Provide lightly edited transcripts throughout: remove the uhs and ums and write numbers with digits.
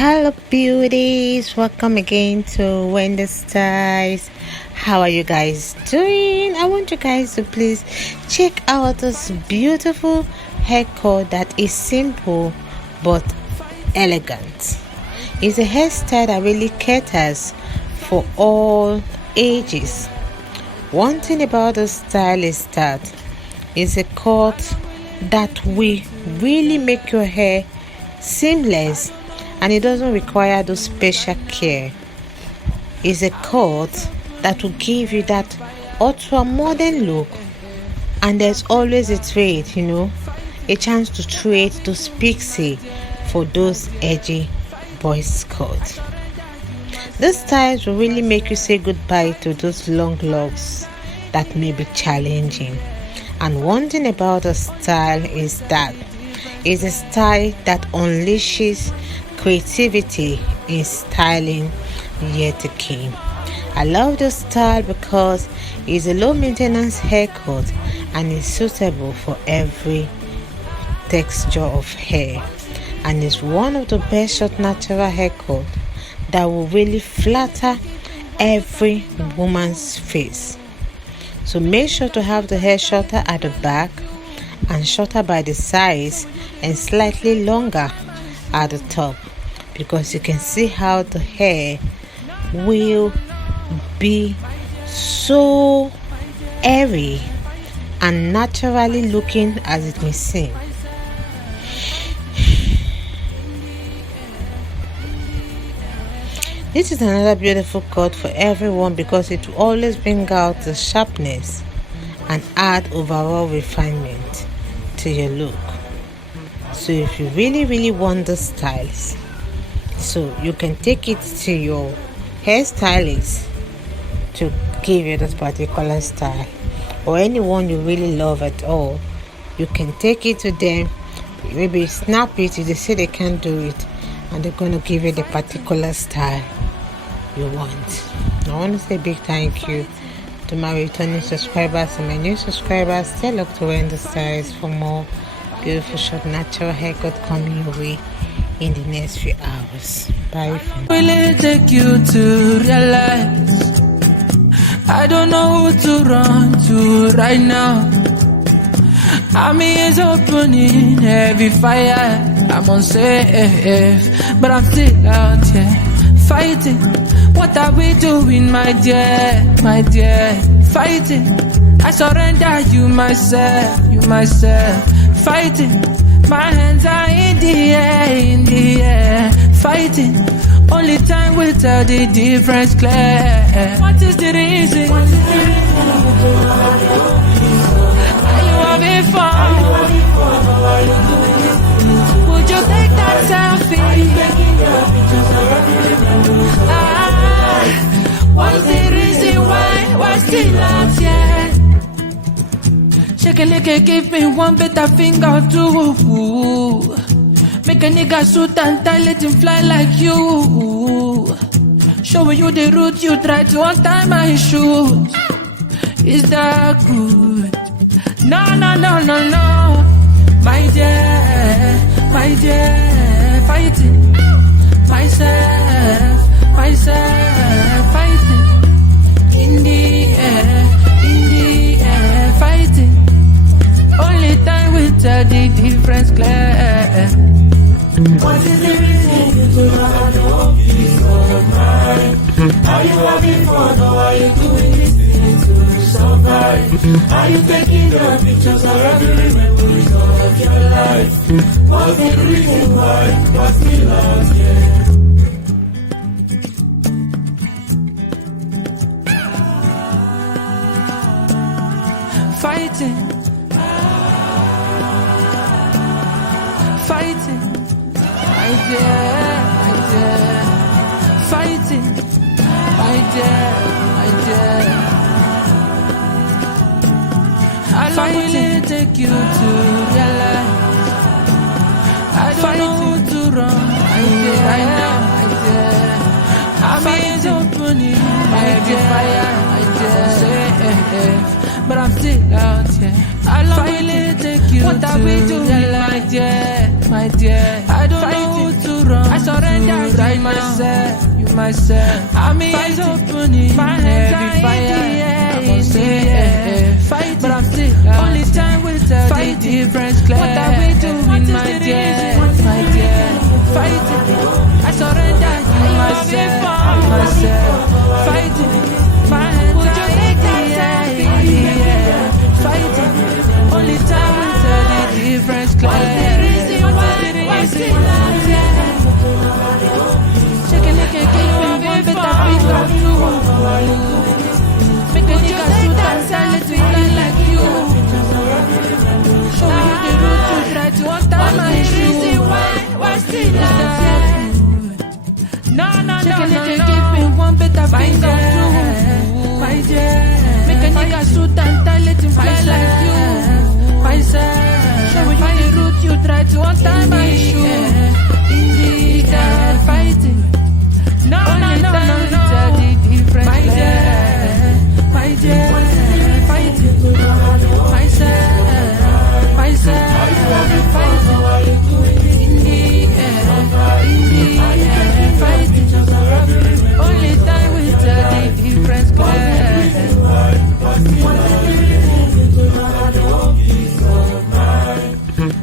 Hello beauties, welcome again to Winnie Styles. How are you guys doing? I want you guys to please check out this beautiful haircut that is simple but elegant. It's a hairstyle that really caters for all ages. One thing about the style is that it's a cut that will really make your hair seamless, and it doesn't require those special care. It's a cut that will give you that ultra modern look, and there's always a trade, a chance to trade those Pixie for those edgy boys cut. This style will really make you say goodbye to those long locks that may be challenging. And one thing about the style is that it's a style that unleashes creativity in styling yet again. I love this style because it's a low maintenance haircut and is suitable for every texture of hair, and is one of the best short natural haircut that will really flatter every woman's face. So make sure to have the hair shorter at the back and shorter by the sides and slightly longer at the top, because you can see how the hair will be so airy and naturally looking as it may seem. This is another beautiful cut for everyone because it will always bring out the sharpness and add overall refinement to your look. So if you really want the styles, so you can take it to your hairstylist to give you this particular style, or anyone you really love at all. You can take it to them, maybe snap it if they say they can't do it, and they're going to give you the particular style you want. I want to say a big thank you to my returning subscribers and my new subscribers. Tell look to Winnie Styles for more beautiful short natural haircut coming your way in the next few hours. Bye. Will it take you to realize I don't know who to run to right now? Army is opening heavy fire. I'm unsafe, but I'm still out here fighting. What are we doing, my dear, my dear? Fighting. I surrender you myself, fighting. My hands are in the air, fighting. Only time will tell the difference clear. What is the reason? Are you having fun? Would you take that selfie? What's the reason why we're still out here? Shake a leg, give me one better finger too. Make a nigga suit and tie, let him fly like you. Showing you the route, you try to untie my shoes. Is that good? No. My dear, fighting. Myself, fighting. In the air, fighting. Only time will tell the difference clear. What is the reason you do not have no peace of mind? Are you having fun or are you doing this thing to survive? Are you taking the pictures of every memories of your life? What's the reason why you're still out here? Fighting. My dear, fighting. My dear. How long will it take you to realize I don't know who to run? My dear. I'm is opening fire, safe, but I'm still out here. How long will it take you to realize, my dear? I don't know who to run. I surrender right myself, you myself. I'm eyes opening, my hands are fire. I'm on say, fight, but I'm still only time will tell the difference clear. What are we doing, my dear, my dear? Fighting, I surrender you myself, fighting, my hands are fighting, only time will tell the difference clear. What's the reason why? What's the reason? Shake it like a king, one better pick up you. Make a nigga shoot and silent to fly like you. Show me the road to try to untie my shoe. What's the reason? No. Shake it like a king, one better pick up you. My dear, make a nigga shoot and silent to fly like you. Show me the route you try to untie my shoe. Indeed, fighting. No. Tell the difference. My dear, fighting. Myself, fighting. Indeed, fighting. Only time will tell the difference.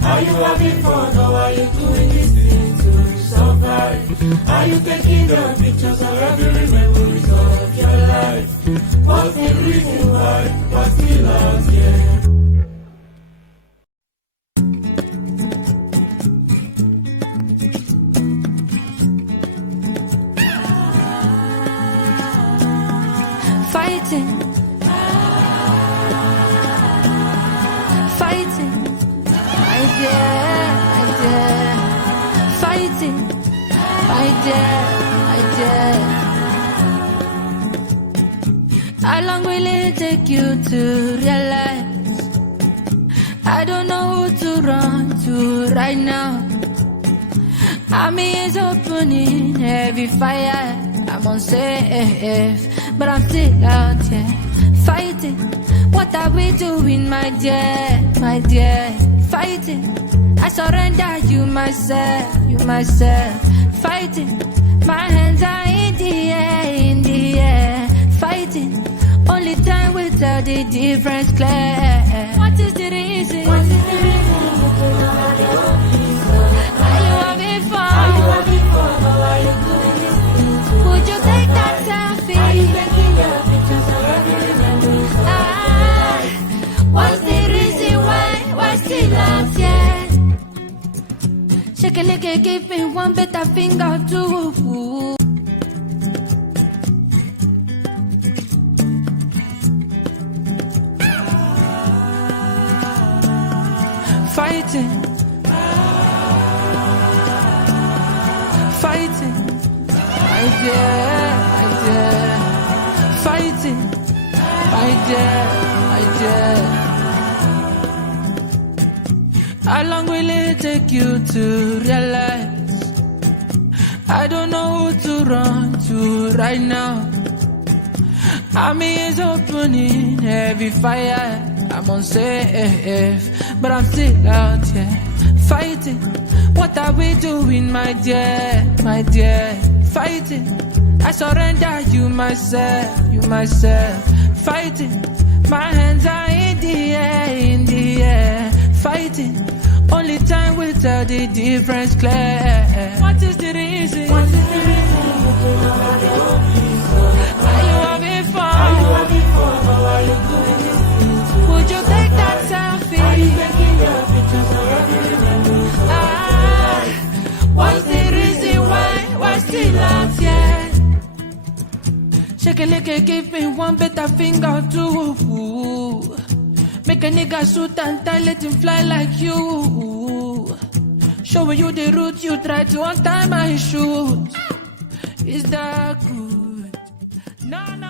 Are you having fun or are you doing this thing to survive? Are you taking the pictures of every memories of your life? What's the reason why? What's the love, yeah? Fighting. Fighting, I dare. How long will it take you to realize? I don't know who to run to right now. Army is opening heavy fire. I'm on safe, but I'm still out here fighting. What are we doing, my dear, my dear? Fighting. I surrender you myself, fighting. My hands are in the air, fighting. Only time will tell the difference clear. What is the reason? Are you having fun? Would you take that selfie? Are you taking your pictures of every memory? What's the reason why? What's the love, yeah? Shake it like a give me one better finger too. Fighting, I dare. Fighting, I dare. How long will it take you to realize? I don't know who to run to right now. Army is opening heavy fire. I'm on safe, but I'm still out here fighting. What are we doing, my dear, my dear? Fighting. I surrender you myself, fighting. My hands are in the air, fighting. Only time will tell the difference clear. What is the reason? Are you having fun? Would you take that selfie? Are you taking your pictures of every memory? What's the reason why? What's the love, yeah? Shake it like a give me one better finger too. Make a nigga shoot and tie, let him fly like you. Showing you the route you try to untie my shoes. Is that good? No.